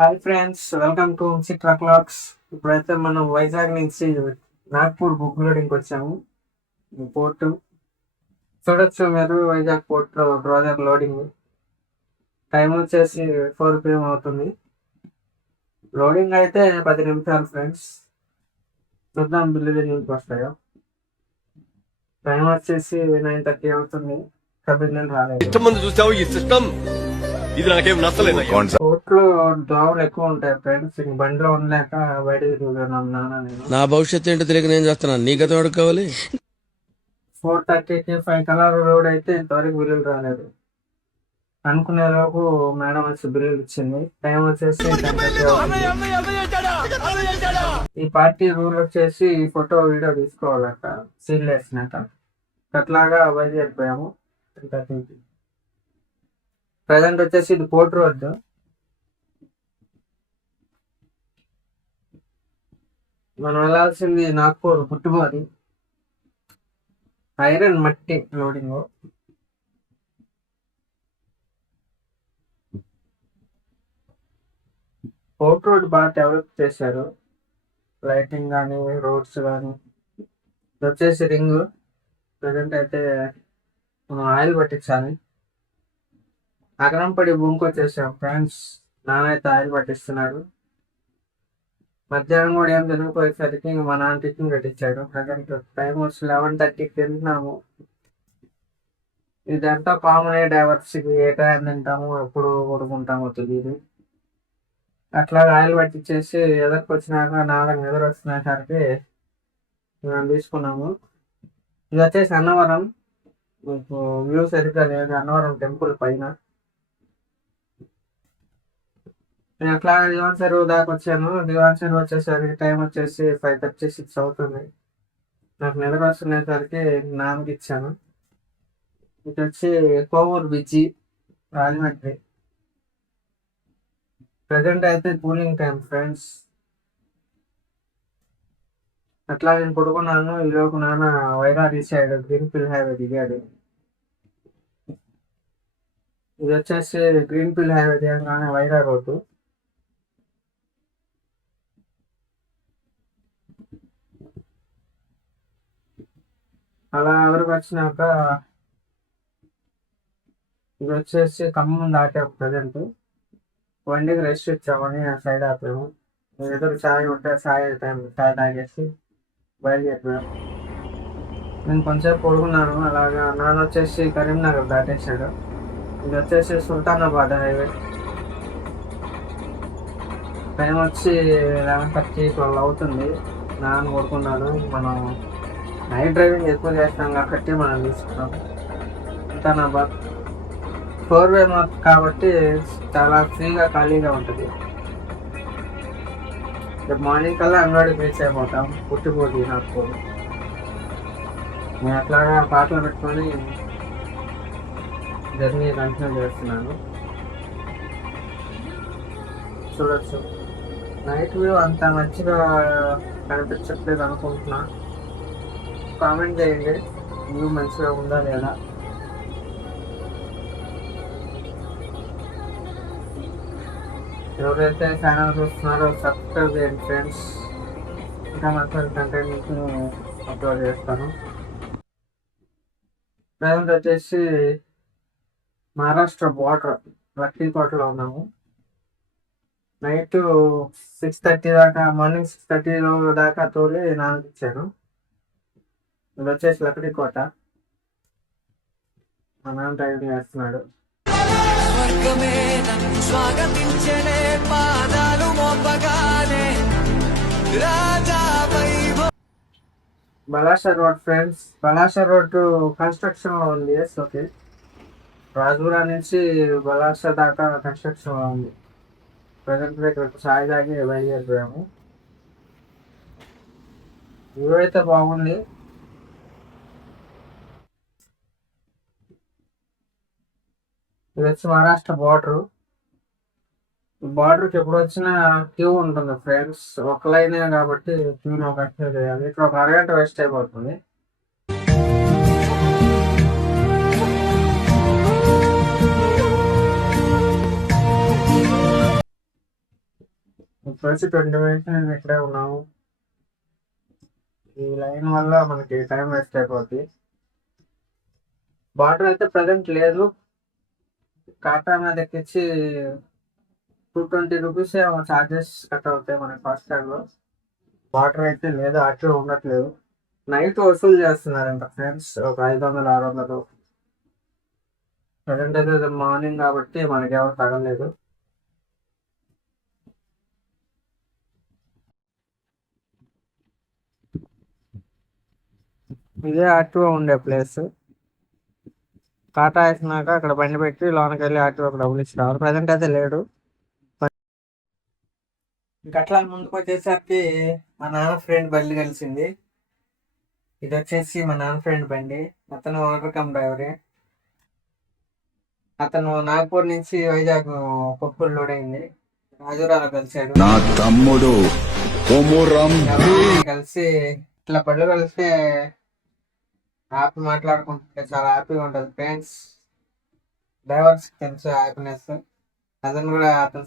Hi friends, welcome to Vamsi truck logs. ఇప్పుడైతే మనం వైజాగ్ నుంచి నాగ్పూర్ బుక్ లోడింగ్కి వచ్చాము. పోర్టు చూడొచ్చు మీరు, వైజాగ్ పోర్ట్ లో రోజర్ లోడింగ్. టైం వచ్చేసి 4 PM అవుతుంది. లోడింగ్ అయితే 10 నిమిషాలు ఫ్రెండ్స్. చూద్దాం బిల్లులు ఎన్నికి వస్తాయో. టైం వచ్చేసి 9:30 అవుతుంది. ఇంకా బిల్లులు రాలేదు. ఇది నాకేం నచ్చలేదు. కోర్టులో దోవలు ఎక్కువ ఉంటాయి ఫ్రెండ్స్. ఇంక బండిలో ఉండలేక బయట తిరుగుతున్నాం నాన్న నేను. నా భవిష్యత్తు ఏంటో తెలియక నేను చేస్తున్నాను, నీ గతం అడుక్కోవాలి. 4:30కి 5 కలర్ రోడ్ అయితే ఇంతవరకు బిల్లులు రాలేదు. అనుకునే లోపు మేడం వచ్చి బిల్లులు ఇచ్చింది. టైం వచ్చేసి 10:30 ఈ పార్టీ రూల్ వచ్చేసి ఫోటో వీడియో తీసుకోవాలట సీల్ వేసినాక. అట్లాగా బయలుదేరిపోయాము 10:30కి. ప్రజెంట్ వచ్చేసి ఇది పోర్ట్ రోడ్. మనం వెళ్ళాల్సింది నాగ్పూర్ పుట్టుబోది. ఐరన్ మట్టి లోడింగ్. పోర్ట్ రోడ్ బాగా డెవలప్ చేశారు, లైటింగ్ కానీ రోడ్స్ కానీ. ఇది వచ్చేసి రింగ్. ప్రజెంట్ అయితే మనం ఆయిల్ పట్టించాలి. అగరంపడి భూమికి వచ్చేసాం ఫ్రెండ్స్. నాన్నైతే ఆయిల్ పట్టిస్తున్నాడు. మధ్యాహ్నం కూడా ఏం తినకపోయేసరికి మా నాన్న టిఫిన్ కట్టించాడు. ప్రజెంట్ టైం వచ్చి 11:30కి తింటున్నాము. ఇదంతా కామన్ డైవర్స్కి. ఏ టైం తింటాము, ఎప్పుడు కొడుకుంటామో తెలియదు. అట్లా ఆయిల్ పట్టించేసి ఎదరికి వచ్చినాక నాలుగు నిద్ర వస్తున్నసరికి మేము తీసుకున్నాము. ఇది వచ్చేసి అన్నవరం. మీకు వ్యూ సరిగ్గా లేదు, అన్నవరం టెంపుల్ పైన. నేను అట్లా దివాన్ చెరువు దాకా వచ్చాను. దివాన్ చెరువు వచ్చేసరికి టైం వచ్చేసి 5:36 అవుతుంది. నాకు నిద్ర వస్తున్నసరికి నాన్నకి ఇచ్చాను. ఇది వచ్చి కోవూరు బిజీ రాజమండ్రి. ప్రజెంట్ అయితే కూలింగ్ టైం ఫ్రెండ్స్. అట్లా నేను పడుకున్నాను. ఈలోపు నాన్న వైరా సైడ్ గ్రీన్ఫీల్డ్ హైవే దిగాడు. ఇది వచ్చేసి గ్రీన్ఫీల్డ్ హైవే దిగగానే వైరా రోడ్డు. అలా ఎవరికి వచ్చినాక ఇది వచ్చేసి ఖమ్మం దాటాము. ప్రజెంట్ బండికి రెస్ట్ ఇచ్చామని ఆ సైడ్ ఆపాము. ఎదురు ఛాయ్ ఉంటే ఛాయ్ తాగేసి బయలుదేరిపోయాము. నేను కొంచెంసేపు పడుకున్నాను. అలాగా నాన్న వచ్చేసి కరీంనగర్ దాటేశాడు. ఇది వచ్చేసి సుల్తానాబాద్ హైవే. టైం వచ్చి 11:30, 12 అవుతుంది. నాన్న పడుకున్నాడు. మనం నైట్ డ్రైవింగ్ ఎక్కువ చేస్తాం కాబట్టి మనం తీసుకున్నాం. సుల్తానాబాద్ 4-way మార్క్ కాబట్టి చాలా ఫ్రీగా ఖాళీగా ఉంటుంది. రేపు మార్నింగ్ కల్లా అంగడికి రీచ్ అయిపోతాం. పుట్టిపోటీ నాకు. నేను అట్లాగా పాటలు పెట్టుకొని జర్నీ కంటిన్యూ చేస్తున్నాను. చూడొచ్చు, నైట్ వ్యూ అంత మంచిగా కనిపించట్లేదు అనుకుంటున్నా. కామెంట్ చేయండి, వ్యూ మంచిగా ఉందా లేదా. ఎవరైతే ఛానల్ చూస్తున్నారో సబ్స్క్రైబ్ చేయండి ఫ్రెండ్స్. ఇంకా మంచి కంటెంట్ అప్లోడ్ చేస్తాను. ప్రజెంట్ వచ్చేసి మహారాష్ట్ర బార్డర్ లక్కీకోటలో ఉన్నాము. నైట్ 6:30 దాకా, మార్నింగ్ 6:30 దాకా తోలి నాన్నకి ఇచ్చాను. ఇది వచ్చేసి లక్కీకోట. మా నాన్న డ్రైవింగ్ చేస్తున్నాడు. బలాషా రోడ్ ఫ్రెండ్స్. బలాషా రోడ్ కన్స్ట్రక్షన్ లో ఉంది. ఓకే, రాజురా నుంచి బలాషా దాకా కన్స్ట్రక్షన్ లో ఉంది. ప్రజెంట్ ఇక్కడ సాయి తాగి బయలుదేరిపోయాము. వ్యూ అయితే బాగుంది. ఇది వచ్చి మహారాష్ట్ర బార్డర్. బార్డర్కి ఎప్పుడు వచ్చినా క్యూ ఉంటుంది ఫ్రెండ్స్. ఒక లైనే కాబట్టి క్యూలో కంటిన్యూ చేయాలి. ఇక్కడ ఒక అరగంట వేస్ట్ అయిపోతుంది. వచ్చి 20 మినిట్స్ నేను ఇక్కడే ఉన్నాము. ఈ లైన్ వల్ల మనకి టైం వేస్ట్ అయిపోద్ది. వాటర్ అయితే ప్రజెంట్ లేదు. కాటా మీద ఎక్కించి 220 రూపీస్ చార్జెస్ కట్ అవుతాయి మనకి ఫాస్ట్ ట్యాగ్లో. వాటర్ అయితే లేదు, ఆటో ఉండట్లేదు. నైట్ వసూలు చేస్తున్నారంట ఫ్రెండ్స్, ఒక 500 600. ప్రజెంట్ అయితే మార్నింగ్ కాబట్టి మనకి ఎవరు తగలేదు. ఇదే ఆటో ఉండే ప్లేస్. కాటా వేసినాక అక్కడ బండి పెట్టి లోనకి వెళ్ళి ఆటోకి డబ్బులు ఇచ్చి రావాలి. ప్రజెంట్ అయితే లేడు. ఇంకా అట్లా ముందుకు వచ్చేసరికి మా నాన్న ఫ్రెండ్ బండి కలిసింది. ఇది వచ్చేసి మా నాన్న ఫ్రెండ్ బండి. అతను ఓనర్ కమ్ డ్రైవరే. అతను నాగపూర్ నుంచి వైజాగ్ కొప్పులు లోడ్ అయింది. రాజురాలో కలిసాడు. నా తమ్ముడు కలిసి ఇట్లా పళ్ళు కలిస్తే హ్యాపీ మాట్లాడుకుంటుంటే చాలా హ్యాపీగా ఉంటుంది ఫ్రెండ్స్. డ్రైవర్స్ తెలుసు హ్యాపీనెస్. అతను కూడా అతను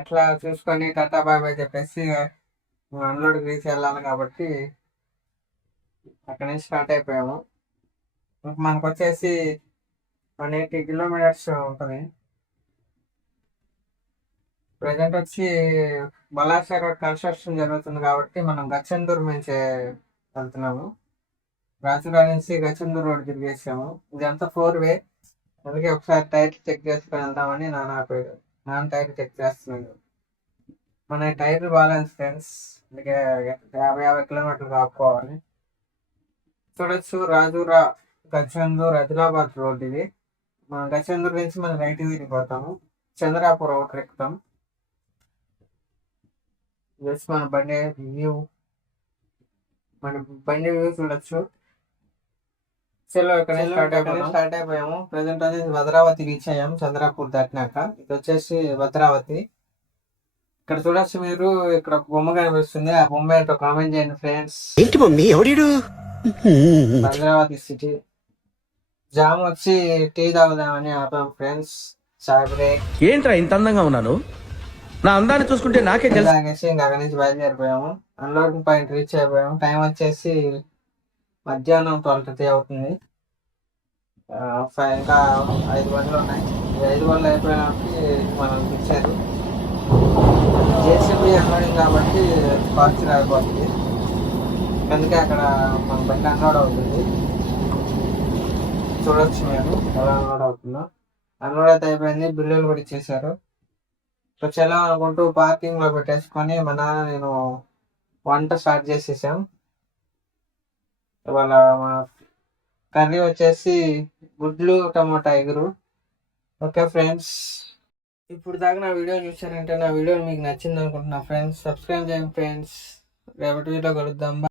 ఎట్లా చూసుకొని టాటా బాయ్ బాయ్ చెప్పేసి అన్లోడ్ తీసి వెళ్ళాలి కాబట్టి అక్కడి నుంచి స్టార్ట్ అయిపోయాము. మనకు వచ్చేసి 180 కిలోమీటర్స్ ఉంటుంది. ప్రజెంట్ వచ్చి బలాసా రోడ్ కన్స్ట్రక్షన్ జరుగుతుంది కాబట్టి మనం గచ్చందూరు నుంచి వెళ్తున్నాము. రాజురా నుంచి గచ్చందూరు రోడ్ తిరిగేసాము. ఇదంతా 4 వే. అందుకే ఒకసారి టైర్ చెక్ చేసుకొని వెళ్దామని నాన్న టైర్ చెక్ చేస్తున్నాడు. మన టైర్ బ్యాలెన్స్ ఫ్రెండ్స్, అందుకే 50 కిలోమీటర్లు ఆపుకోవాలి. చూడొచ్చు రాజురా గచ్చందూరు ఆదిలాబాద్ రోడ్ ఇది. మన గచ్చందూరు నుంచి మనం రైట్ తిరిగిపోతాము. చంద్రాపూర్ అవుటర్ ఎక్కుతాం. జస్ట్ మన బండి వ్యూ చూడొచ్చు. చలో ఇక్కడ స్టార్ట్ అయిపోయాము. ప్రజెంట్ వచ్చేసి భద్రావతి రీచ్ అయ్యాము. చంద్రాపూర్ దాటినాక ఇది వచ్చేసి భద్రావతి. ఇక్కడ చూడొచ్చు మీరు, ఇక్కడ బొమ్మ కనిపిస్తుంది. ఆ బొమ్మ ఏంటో కామెంట్ చేయండి ఫ్రెండ్స్. ఏంటి మమ్మీ ఎవడీడు? భద్రావతి సిటీ. జామ్ వచ్చి టీ తాగుదామని ఆపాం ఫ్రెండ్స్. చాయ్ బ్రేక్. ఏంట్రా ఇంత అందంగా ఉన్నాను? నా అందాన్ని చూసుకుంటే నాకే తెలుసు. తాగేసి ఇంకా అక్కడి నుంచి బయలుదేరిపోయాము. అన్లోడింగ్ పాయింట్ రీచ్ అయిపోయాము. టైం వచ్చేసి మధ్యాహ్నం 12:30 అవుతుంది. ఇంకా 5 బండ్లు ఉన్నాయి. ఈ 5 బండ్లు అయిపోయినప్పటికీ మనం ఇచ్చారు. జేసీబీ అన్లోడింగ్ కాబట్టి ఫాస్ట్ అయిపోతుంది. అందుకే అక్కడ మన బండి అన్లోడ్ అవుతుంది. చూడొచ్చు మీరు ఎలా అన్లోడ్ అవుతుందో. అన్లోడ్ అయితే అయిపోయింది. బిల్లులు కూడా ఇచ్చేసారు. సో చలో అనుకుంటూ పార్కింగ్ లో పెట్టేసుకొని మా నాన్న నేను వంట స్టార్ట్ చేసేసాం. ఇవాళ మా కర్రీ వచ్చేసి గుడ్లు టమోటా ఎగురు. ఓకే ఫ్రెండ్స్, ఇప్పుడు దాకా నా వీడియో చూసారంటే నా వీడియో మీకు నచ్చింది అనుకుంటున్నా ఫ్రెండ్స్. సబ్స్క్రైబ్ చేయండి ఫ్రెండ్స్. రేపటి వీడియో కలుద్దాం.